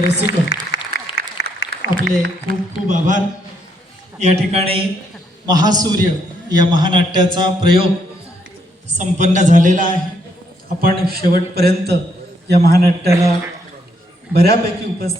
रसिक आपले खूप खूप आभार। या ठिकाणी महासूर्य या महानाट्याचा प्रयोग संपन्न झालेला आहे। आपण शेवटपर्यंत या महानाट्याला बऱ्यापैकी उपस्थित